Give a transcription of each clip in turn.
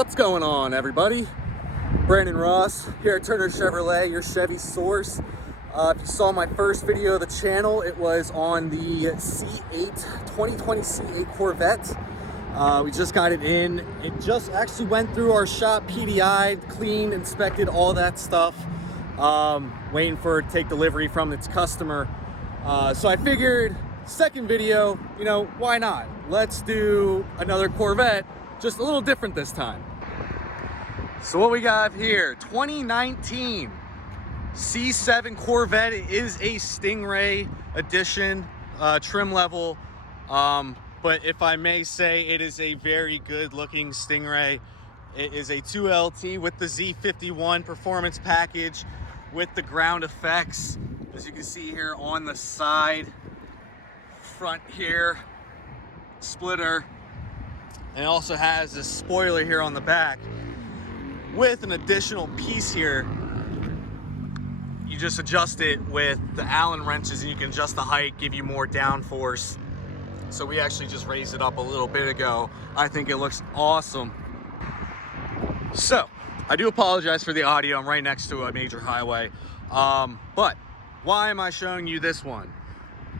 What's going on, everybody? Brandon Ross here at Turner Chevrolet, your Chevy source. If you saw my first video of the channel, it was on the C8 2020 C8 Corvette. We just got it in. It just actually went through our shop, PDI'd, cleaned, inspected, all that stuff. Waiting for it to take delivery from its customer. So I figured, second video, you know, why not? Let's do another Corvette, just a little different this time. So what we got here, 2019 C7 Corvette. It is a Stingray edition trim level, but if I may say, it is a very good looking Stingray. It is a 2LT with the Z51 performance package with the ground effects, as you can see here on the side, front here, splitter, and it also has a spoiler here on the back with an additional piece here. You just adjust it with the Allen wrenches and you can adjust the height, give you more downforce. So we actually just raised it up a little bit ago. I think it looks awesome. So I do apologize for the audio. I'm right next to a major highway. But why am I showing you this one?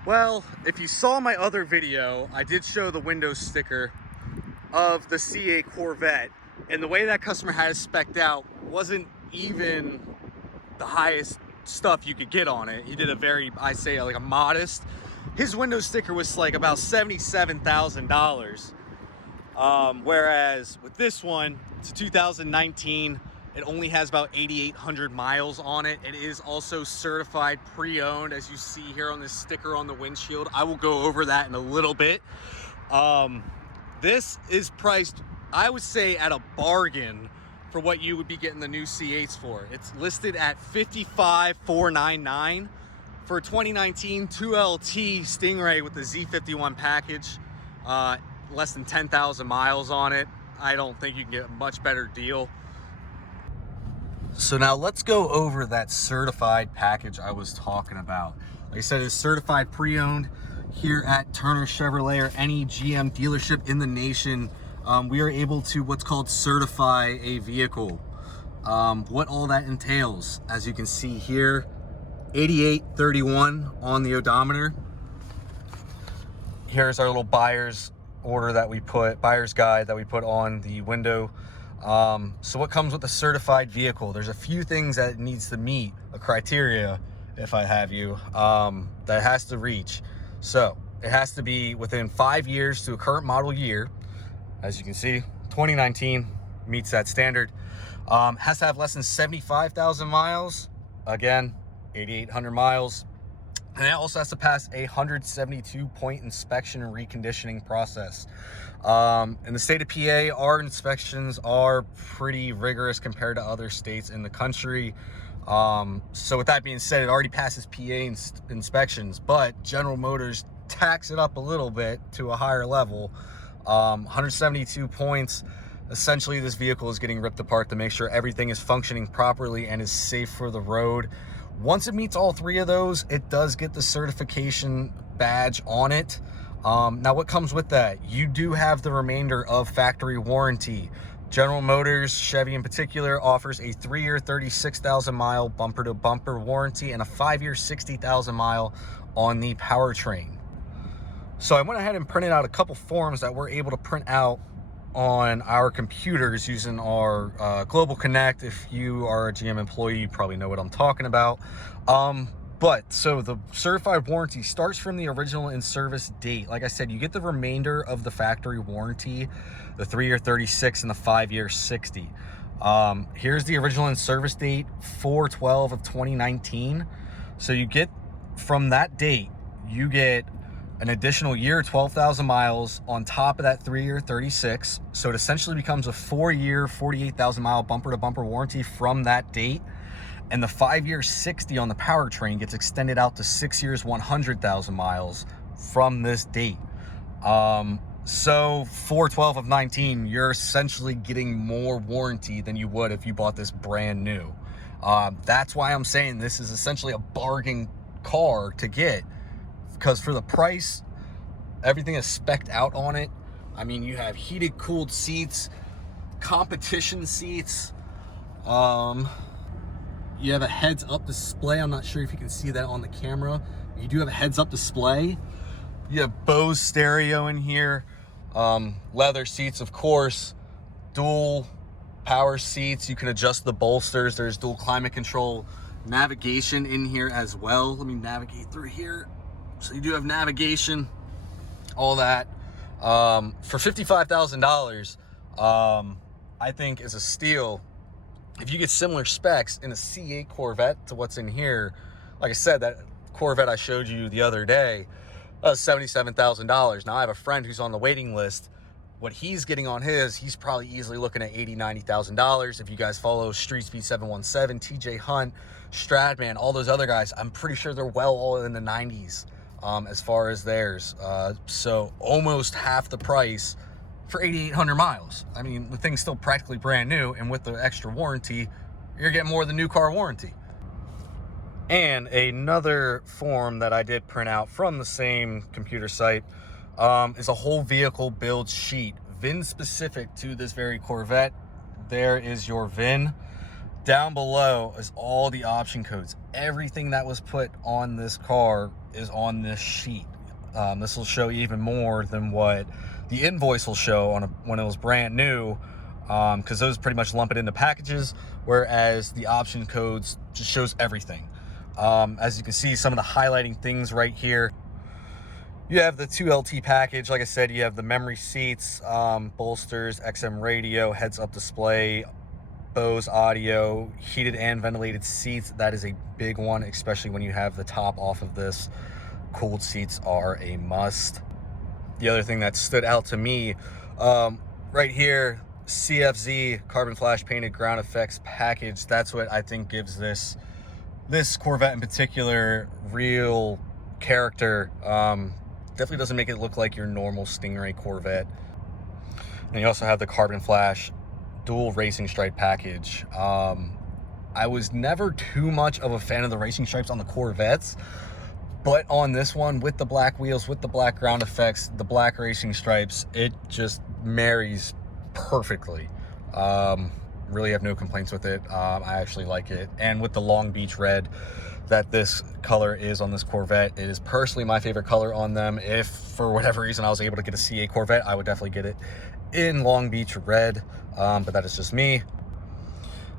Well, if you saw my other video, I did show the window sticker of the C8 Corvette, and the way that customer had it spec'd out wasn't even the highest stuff you could get on it. He did a very, I say, like a modest. His window sticker was like about $77,000. Whereas with this one, it's a 2019. It only has about 8,800 miles on it. It is also certified pre-owned, as you see here on this sticker on the windshield. I will go over that in a little bit. This is priced, I would say, at a bargain for what you would be getting the new C8s for. It's listed at $55,499 for a 2019 2LT Stingray with the Z51 package. Less than 10,000 miles on it. I don't think you can get a much better deal. So now let's go over that certified package I was talking about. Like I said, it's certified pre-owned here at Turner Chevrolet or any GM dealership in the nation. We are able to what's called certify a vehicle. What all that entails, as you can see here, 8831 on the odometer. Here's our little buyer's order that we put, buyer's guide that we put on the window. So what comes with a certified vehicle? There's a few things that it needs to meet, a criteria, if I have you, that it has to reach. So it has to be within 5 years to a current model year. As you can see, 2019 meets that standard. Has to have less than 75,000 miles. Again, 8,800 miles. And it also has to pass a 172-point inspection and reconditioning process. In the state of PA, our inspections are pretty rigorous compared to other states in the country. So with that being said, it already passes PA inspections, but General Motors tax it up a little bit to a higher level. 172 points. Essentially, this vehicle is getting ripped apart to make sure everything is functioning properly and is safe for the road. Once it meets all three of those, it does get the certification badge on it. Now what comes with that? You do have the remainder of factory warranty. General Motors, Chevy in particular, offers a 3-year 36,000 mile bumper to bumper warranty and a 5-year 60,000 mile on the powertrain. So I went ahead and printed out a couple forms that we're able to print out on our computers using our Global Connect. If you are a GM employee, you probably know what I'm talking about. But so the certified warranty starts from the original in-service date. Like I said, you get the remainder of the factory warranty, the 3-year 36 and the 5-year 60. Here's the original in-service date, 4/12 of 2019. So you get, from that date, you get an additional year, 12,000 miles on top of that 3-year 36. So it essentially becomes a 4-year, 48,000 mile bumper to bumper warranty from that date. And the 5-year 60 on the powertrain gets extended out to 6 years, 100,000 miles from this date. So 4/12 of 19, you're essentially getting more warranty than you would if you bought this brand new. That's why I'm saying this is essentially a bargain car to get, because for the price, everything is spec'd out on it. I mean, you have heated, cooled seats, competition seats. You have a heads-up display. I'm not sure if you can see that on the camera. You do have a heads-up display. You have Bose stereo in here. Leather seats, of course. Dual power seats. You can adjust the bolsters. There's dual climate control. Navigation in here as well. Let me navigate through here. So you do have navigation, all that. For $55,000, I think is a steal. If you get similar specs in a C8 Corvette to what's in here, like I said, that Corvette I showed you the other day, $77,000. Now I have a friend who's on the waiting list. What he's getting on his, he's probably easily looking at $80,000, $90,000. If you guys follow Street Speed 717, TJ Hunt, Stradman, all those other guys, I'm pretty sure they're well all in the 90s as far as theirs. So almost half the price for 8,800 miles. I mean, the thing's still practically brand new, and with the extra warranty, you're getting more than new car warranty. And another form that I did print out from the same computer site is a whole vehicle build sheet, VIN specific to this very Corvette. There is your VIN. Down below is all the option codes. Everything that was put on this car is on this sheet. This will show even more than what the invoice will show on when it was brand new, because those pretty much lump it into packages, whereas the option codes just shows everything. As you can see, some of the highlighting things right here. You have the 2LT package. Like I said, you have the memory seats, bolsters, XM radio, heads-up display, Bose audio, heated and ventilated seats. That is a big one, especially when you have the top off of this. Cooled seats are a must. The other thing that stood out to me, right here, CFZ, carbon flash painted ground effects package. That's what I think gives this Corvette in particular real character. Definitely doesn't make it look like your normal Stingray Corvette. And you also have the carbon flash dual racing stripe package. I was never too much of a fan of the racing stripes on the Corvettes, but on this one, with the black wheels, with the black ground effects, the black racing stripes, it just marries perfectly. Really have no complaints with it. I actually like it. And with the Long Beach red that this color is on this Corvette, it is personally my favorite color on them. If for whatever reason I was able to get a C8 Corvette, I would definitely get it in Long Beach red, but that is just me.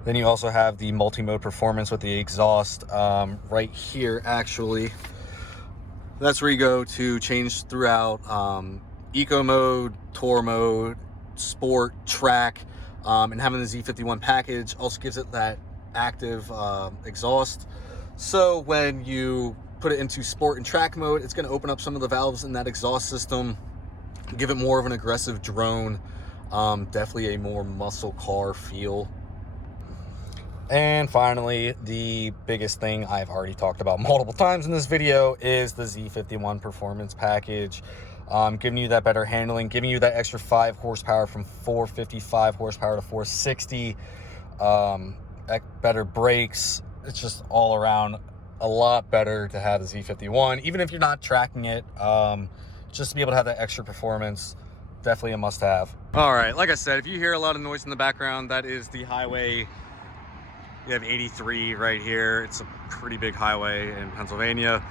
Then you also have the multi-mode performance with the exhaust right here. Actually, that's where you go to change throughout eco mode, tour mode, sport, track, and having the Z51 package also gives it that active exhaust. So when you put it into sport and track mode, it's going to open up some of the valves in that exhaust system, give it more of an aggressive drone, definitely a more muscle car feel. And finally, the biggest thing I've already talked about multiple times in this video is the Z51 performance package. Giving you that better handling, giving you that extra 5 horsepower from 455 horsepower to 460, better brakes. It's just all around a lot better to have the Z51, even if you're not tracking it. Just to be able to have that extra performance, definitely a must-have. All right, like I said, if you hear a lot of noise in the background, that is the highway. You have 83 right here. It's a pretty big highway in Pennsylvania.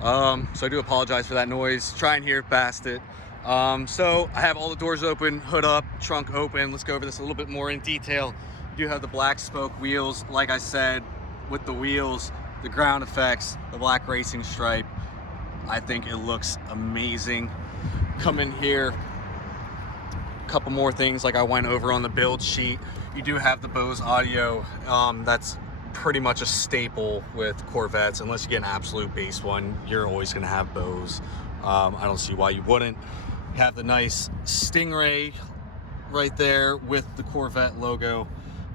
So I do apologize for that noise. Try and hear past it. So I have all the doors open, hood up, trunk open. Let's go over this a little bit more in detail. You do have the black spoke wheels. Like I said, with the wheels, the ground effects, the black racing stripe, I think it looks amazing. Come in here, a couple more things like I went over on the build sheet. You do have the Bose audio. That's pretty much a staple with Corvettes. Unless you get an absolute base one, you're always going to have Bose. I don't see why you wouldn't. You have the nice Stingray right there with the Corvette logo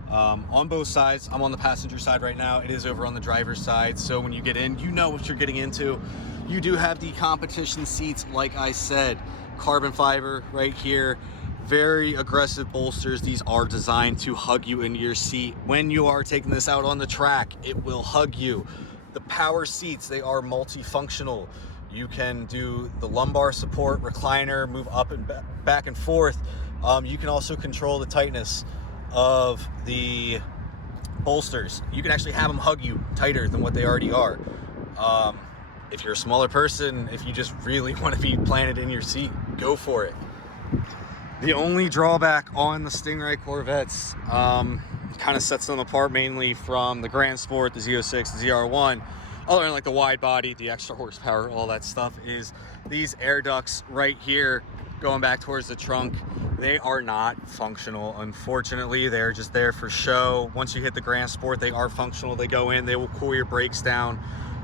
on both sides. I'm on the passenger side right now. It is over on the driver's side, so when you get in, you know what you're getting into. You do have the competition seats, like I said, carbon fiber right here. Very aggressive bolsters. These are designed to hug you into your seat. When you are taking this out on the track, it will hug you. The power seats, they are multifunctional. You can do the lumbar support, recliner, move up and back and forth. You can also control the tightness. of the bolsters. You can actually have them hug you tighter than what they already are. If you're a smaller person, if you just really want to be planted in your seat, go for it. The only drawback on the Stingray Corvettes, kind of sets them apart mainly from the Grand Sport, the Z06, the ZR1, other than like the wide body, the extra horsepower, all that stuff, is these air ducts right here going back towards the trunk. They are not functional, unfortunately. They're just there for show. Once you hit the Grand Sport, they are functional. They go in, they will cool your brakes down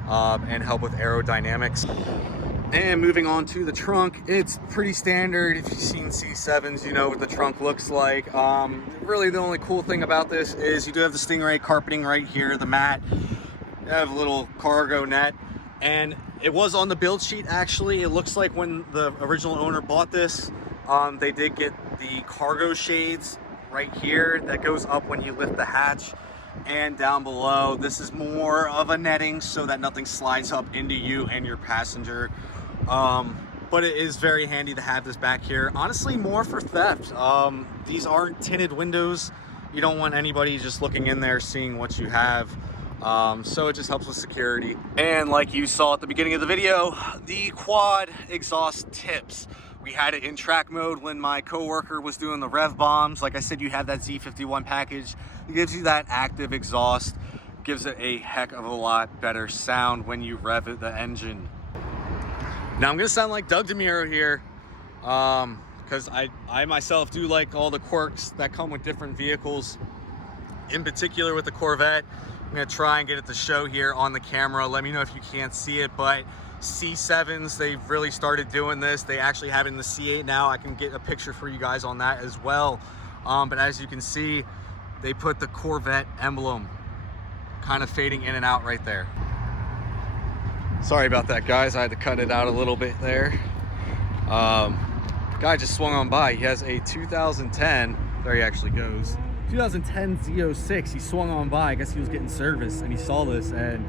and help with aerodynamics. And moving on to the trunk, it's pretty standard. If you've seen C7s, you know what the trunk looks like. Really the only cool thing about this is you do have the Stingray carpeting right here, the mat. You have a little cargo net, and it was on the build sheet actually. It looks like when the original owner bought this, they did get the cargo shades right here that goes up when you lift the hatch, and down below this is more of a netting so that nothing slides up into you and your passenger. But it is very handy to have this back here, honestly more for theft. These aren't tinted windows. You don't want anybody just looking in there seeing what you have. So it just helps with security. And like you saw at the beginning of the video, the quad exhaust tips. We had it in track mode when my coworker was doing the rev bombs. Like I said, you have that Z51 package. It gives you that active exhaust, gives it a heck of a lot better sound when you rev it, the engine. Now I'm gonna sound like Doug DeMuro here, because I myself do like all the quirks that come with different vehicles. In particular with the Corvette, I'm gonna try and get it to show here on the camera. Let me know if you can't see it, but C7s, they've really started doing this. They actually have it in the C8 now. I can get a picture for you guys on that as well. But as you can see, they put the Corvette emblem kind of fading in and out right there. Sorry about that, guys. I had to cut it out a little bit there. Guy just swung on by. He has a 2010, there he actually goes, 2010 Z06. He swung on by. I guess he was getting service and he saw this, and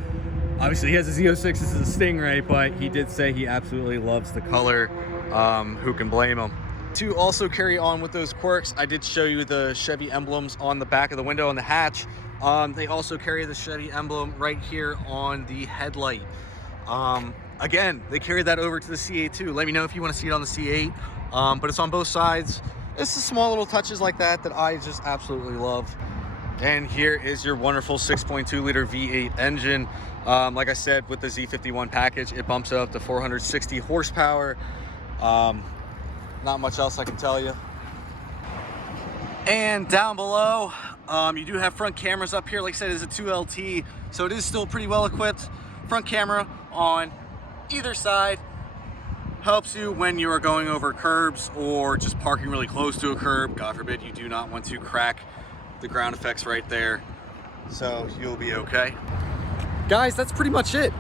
obviously he has a Z06. This is a Stingray, but he did say he absolutely loves the color. Who can blame him? To also carry on with those quirks, I did show you the Chevy emblems on the back of the window on the hatch. They also carry the Chevy emblem right here on the headlight. Again, they carried that over to the C8 too. Let me know if you want to see it on the C8, but it's on both sides. It's the small little touches like that that I just absolutely love. And here is your wonderful 6.2 liter V8 engine. Like I said, with the Z51 package, it bumps it up to 460 horsepower. Not much else I can tell you. And down below, you do have front cameras up here. Like I said, it's a 2LT, so it is still pretty well equipped. Front camera on either side helps you when you are going over curbs or just parking really close to a curb. God forbid you do not want to crack the ground effects right there, so you'll be okay. Guys, that's pretty much it.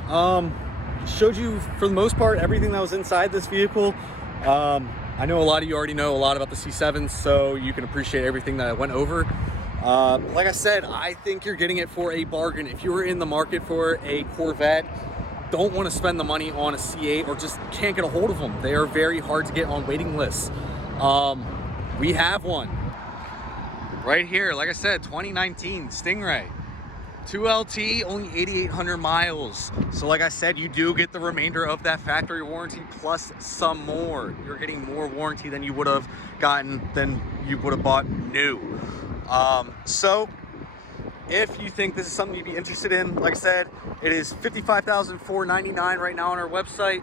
Showed you for the most part everything that was inside this vehicle. I know a lot of you already know a lot about the C7s, so you can appreciate everything that I went over. Like I said, I think you're getting it for a bargain. If you were in the market for a Corvette, don't want to spend the money on a C8 or just can't get a hold of them, they are very hard to get on waiting lists. We have one right here. Like I said, 2019 Stingray 2LT, only 8,800 miles. So like I said, you do get the remainder of that factory warranty plus some more. You're getting more warranty than you would have gotten, than you would have bought new. So if you think this is something you'd be interested in, like I said, it is $55,499 right now on our website.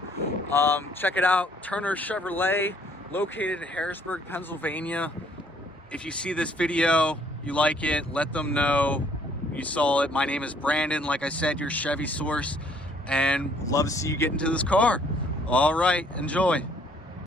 Check it out, Turner Chevrolet, located in Harrisburg, Pennsylvania. If you see this video, you like it, let them know you saw it. My name is Brandon, like I said, your Chevy source, and love to see you get into this car. All right, enjoy.